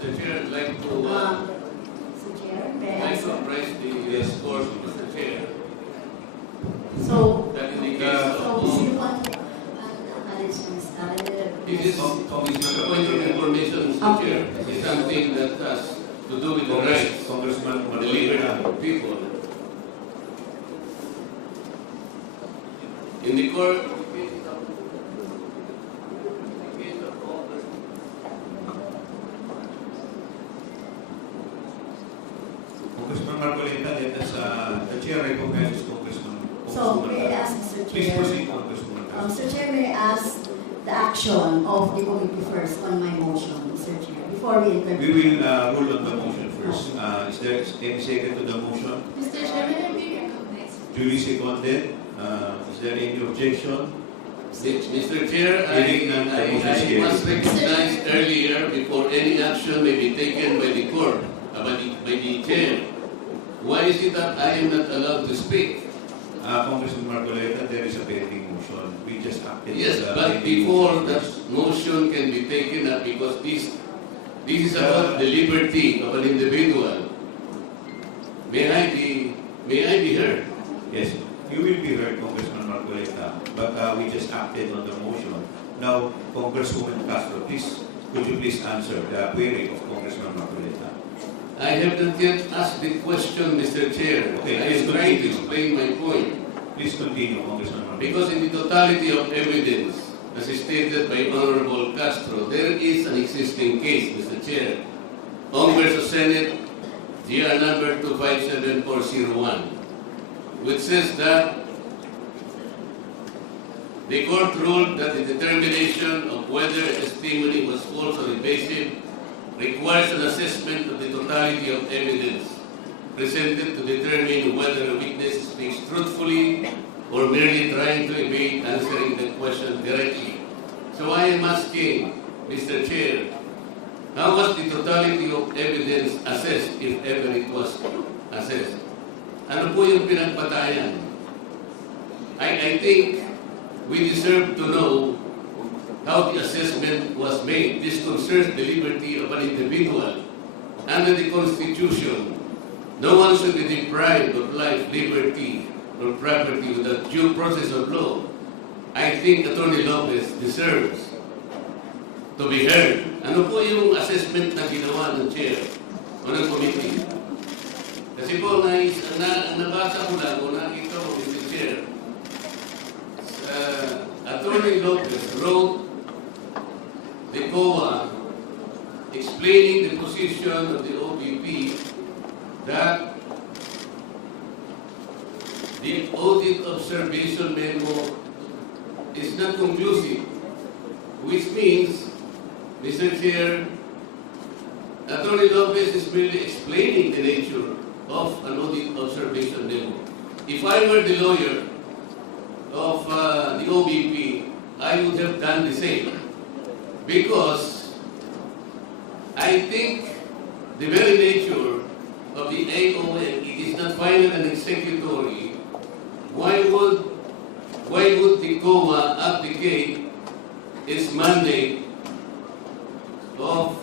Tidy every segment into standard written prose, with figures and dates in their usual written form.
Mr. Chair, I'd like to Mr. Chair, may I answer? press the scores, Mr. Chair. So, That in the case of sino po ang acknowledgements? this is a point of information, Mr. Chair. It's something that has to do with the rights Congressman of the liberty of people. In the court, Congressman Marcoleta, let us, the chair recognizes Congressman. So, may I ask, Mr. Please Chair? proceed, Congressman. Mr. Chair, may I ask the action of the committee first on my motion, Mr. Chair, before we intervene? We will rule on the motion first. Is there any second to the motion? Mr. Chairman, I be recognized. Duly seconded. Is there any objection? Mr. Chair, I was recognized earlier before any action may be taken by the court, by the chair. Why is it that I am not allowed to speak? Congressman Marcoleta, there is a pending motion. We just acted. Yes, as a but pending before motion. that motion can be taken up, because this is about the liberty of an individual. May I be heard? Yes, you will be heard, Congressman Marcoleta, but we just acted on the motion. Now, Congresswoman Castro, please, could you please answer the query of Congressman Marcoleta? I have not yet asked the question, Mr. Chair. Okay, I please am trying to continue. explain my point. Please continue, Congressman Marcoleta. Because in the totality of evidence, as stated by Honorable Castro, there is an existing case, Mr. Chair. Ong versus Senate, GR number 257401, which says that the court ruled that the determination of whether a testimony was false or evasive requires an assessment of the totality of evidence presented to determine whether a witness speaks truthfully or merely trying to evade answering the question directly. So I am asking, Mr. Chair, how was the totality of evidence assessed, if ever it was assessed? Ano po yung pinagbatayan? I think we deserve to know how the assessment was made. This concerns the liberty of an individual. Under the Constitution, no one should be deprived of life, liberty, or property without due process of law. I think Attorney Lopez deserves to be heard. Ano po yung assessment na ginawa ng chair o ng committee? Kasi po, nabasa ko lang o nakita ko, Mr. Chair, Attorney Lopez wrote the COA explaining the position of the OBP that the audit observation memo is not conclusive, which means, Mr. Chair, Attorney Lopez is merely explaining the nature of an audit observation memo. If I were the lawyer of the OBP, I would have done the same, because I think the very nature of the AON, it is not final and executory. Why would the COA abdicate its mandate of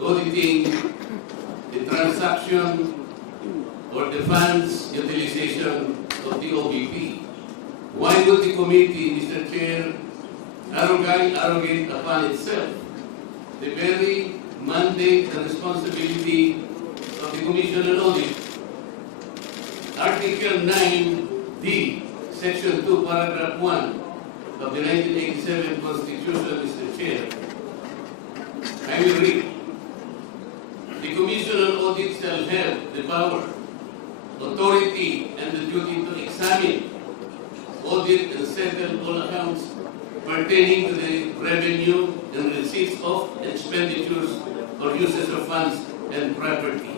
auditing the transaction or the funds utilization of the OBP? Why would the committee, Mr. Chair, arrogate upon itself the very mandate and responsibility of the Commission on Audit? Article 9D, Section 2, Paragraph 1 of the 1987 Constitution, Mr. Chair. I will read. The Commission on Audit shall have the power, authority, and the duty to examine, audit, and settle all accounts pertaining to the revenue and receipts of expenditures or uses of funds and property.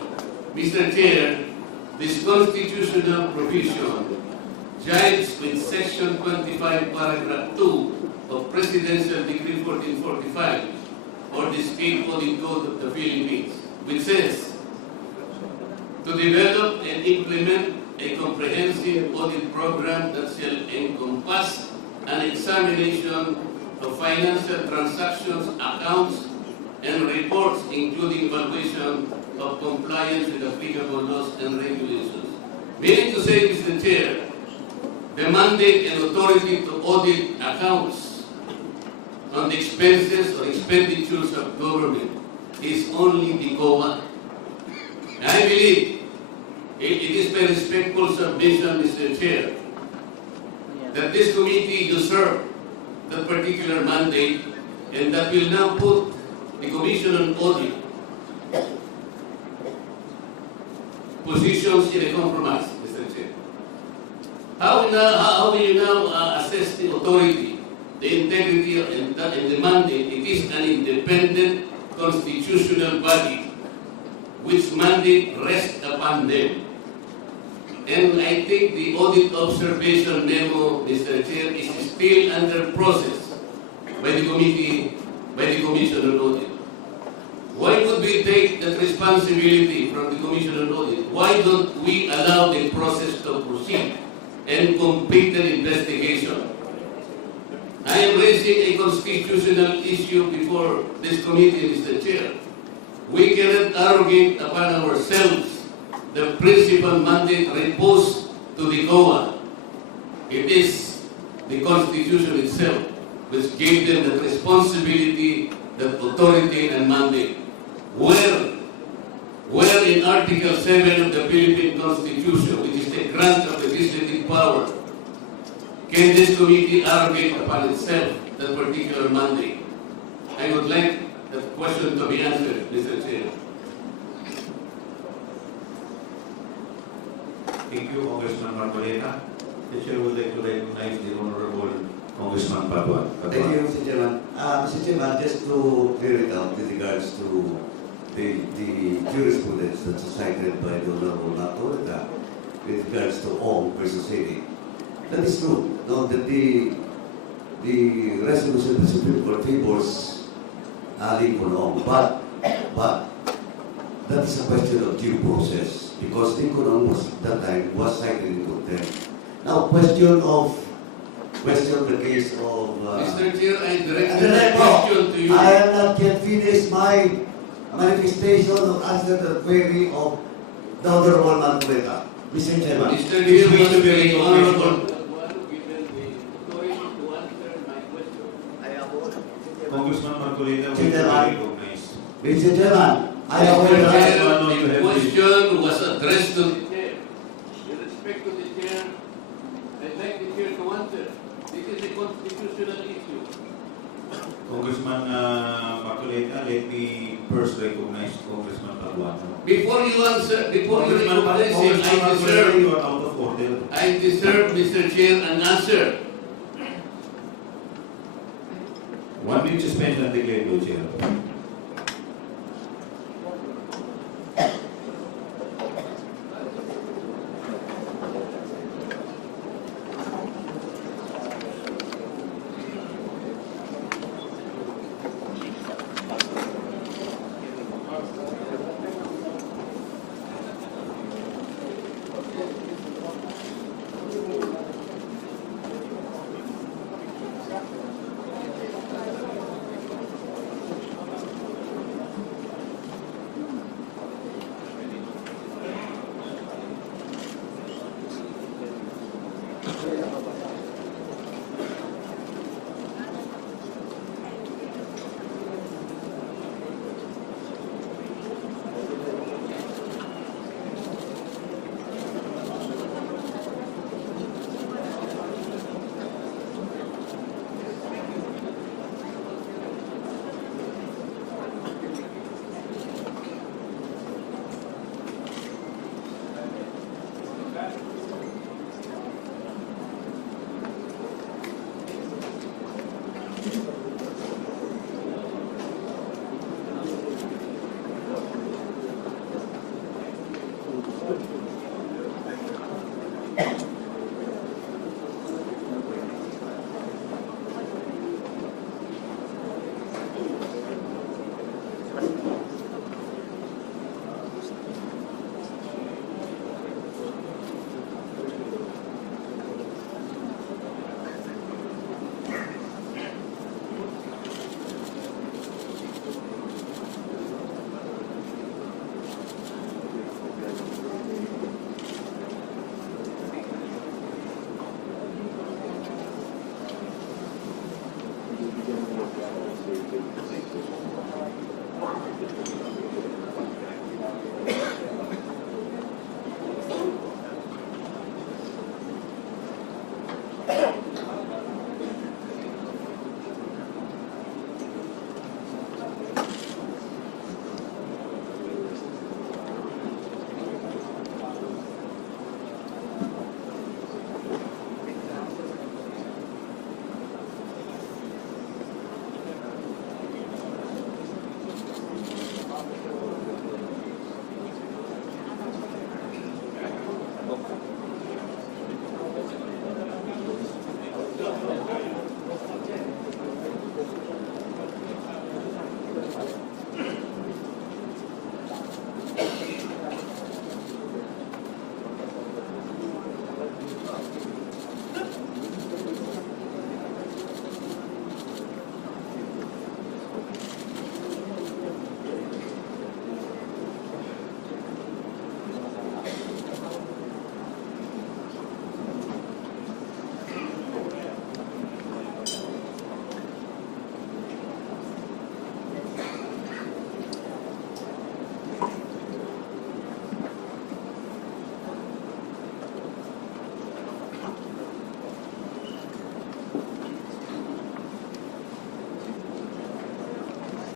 Mr. Chair, this constitutional provision jives with Section 25, Paragraph 2 of Presidential Decree 1445, or the State Audit Code of the Philippines, which says, to develop and implement a comprehensive audit program that shall encompass an examination of financial transactions, accounts, and reports including evaluation of compliance with applicable laws and regulations. Meaning to say, Mr. Chair, the mandate and authority to audit accounts on the expenses or expenditures of government is only the COA. I believe it is my respectful submission, Mr. Chair, that this committee usurped that particular mandate and that will now put the Commission on Audit positions in a compromise, Mr. Chair. How will you now assess the authority, the integrity, and the mandate? It is an independent constitutional body which mandate rests upon them. And I think the audit observation memo, Mr. Chair, is still under process by the committee, by the Commission on Audit. Why would we take that responsibility from the Commission on Audit? Why don't we allow the process to proceed and complete an investigation? I am raising a constitutional issue before this committee, Mr. Chair. We cannot arrogate upon ourselves the principal mandate reposed to the COA. It is the Constitution itself which gave them that responsibility, that authority and mandate. Where in Article 7 of the Philippine Constitution, which is the grant of legislative power, can this committee arrogate upon itself that particular mandate? I would like that question to be answered, Mr. Chair. Thank you, Congressman Marcoleta. The Chair would like to recognize the Honorable Congressman Padua. Thank you, Mr. Chairman. Mr. Chairman, just to clear it out with regards to the jurisprudence that's cited by the Honorable Marcoleta with regards to Ong versus Haley. That is true. No, that the resolution of the Supreme Court favors Lincoln Ong, but that is a question of due process because Lincoln Ong was that time was cited in contempt. Now, question the case of. Mr. Chair, I direct the question to you. I have not yet finished my manifestation or answer the query of the Honorable Marcoleta. Mr. Chairman. Mr. Chair, was very honorable. Congressman Marcoleta will be Chairman. recognized. Mr. Chairman, I Mr. aware Chair, that. the question was addressed to the Chair. With respect to the Chair, I'd like the Chair to answer. This is a constitutional issue. Congressman Marcoleta, let me first recognize Congressman Padua. Before you answer, before you Congressman recognize him, Marcoleta, you are out of order. I deserve, Mr. Chair, an answer. 1 minute suspension, declare to Chair.